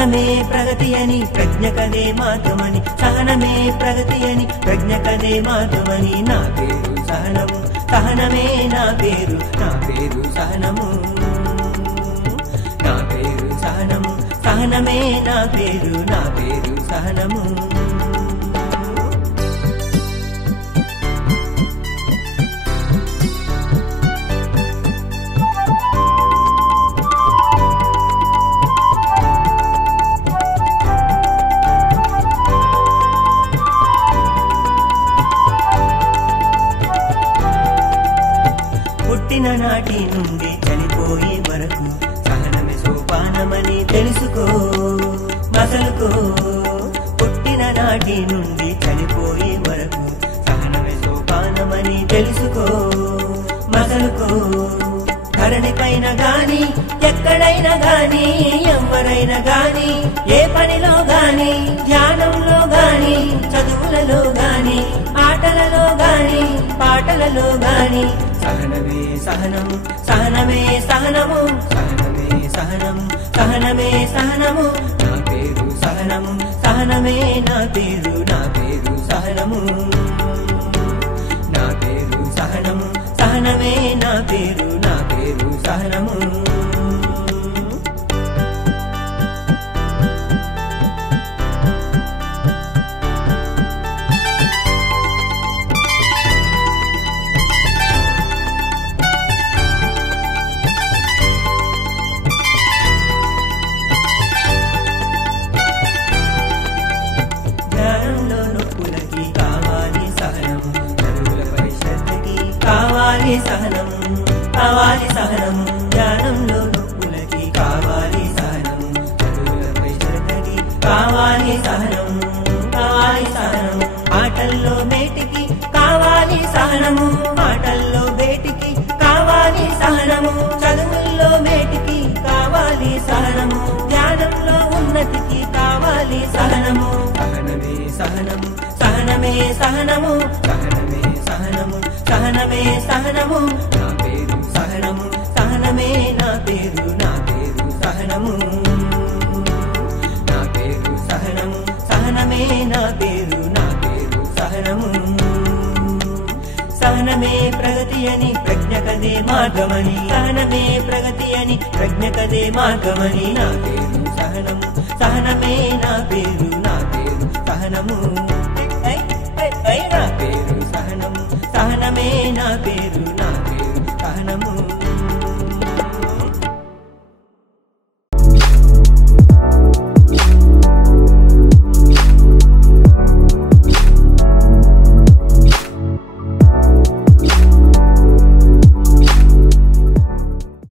సహనమే ప్రగతి అని ప్రజ్ఞ కదే మార్గమని సహనమే ప్రగతి అని ప్రజ్ఞ కదే మార్గమని నా పేరు సహనము సహనమే నా పేరు సహనము నా పేరు సహనము సహనమే నా పేరు సహనము పుట్టిన నాటి నుండి చనిపోయే వరకు సహనమే సోపానమని తెలుసుకో మసలుకో పుట్టిన నాటి నుండి చనిపోయే వరకు సహనమే సోపానమని తెలుసుకో మసలుకో ధరణి పైన గాని ఎక్కడైనా గాని ఎవరైనా గాని ఏ పనిలో గాని ధ్యానంలో గాని చదువులలో గాని ఆటలలో గాని పాటలలో గాని సహనమే సహనము సహనమే సహనము సహనమే సహనము సహనమే సహనము నా పేరు సహనము సహనమే నా పేరు సహనము నా పేరు సహనము సహనమే నా పేరు సహనము సహనము కావాలి సహనము జ్ఞానంలో నొప్పులకి కావాలి సహనము చదువులపై శ్రద్ధకి కావాలి సహనము ఆటల్లో మేటికి కావాలి సహనము ఆటల్లో బేటికి కావాలి సహనము చదువుల్లో మేటికి కావాలి సహనము జ్ఞానంలో ఉన్నతికి కావాలి సహనము సహనమే సహనము సహనమే సహనము సహనమే సహనము సహనమే సహనము నా పేరు సహనము సహనమే నా పేరు సహనము నా పేరు సహనము సహనమే నా పేరు సహనము సహనమే ప్రగతి అని ప్రజ్ఞ కదే మార్గమని సహనమే ప్రగతి అని ప్రజ్ఞ కదే మార్గమని నా పేరు సహనము సహనమే నా పేరు సహనము నా పేరు సహనము సహనమే నా పేరు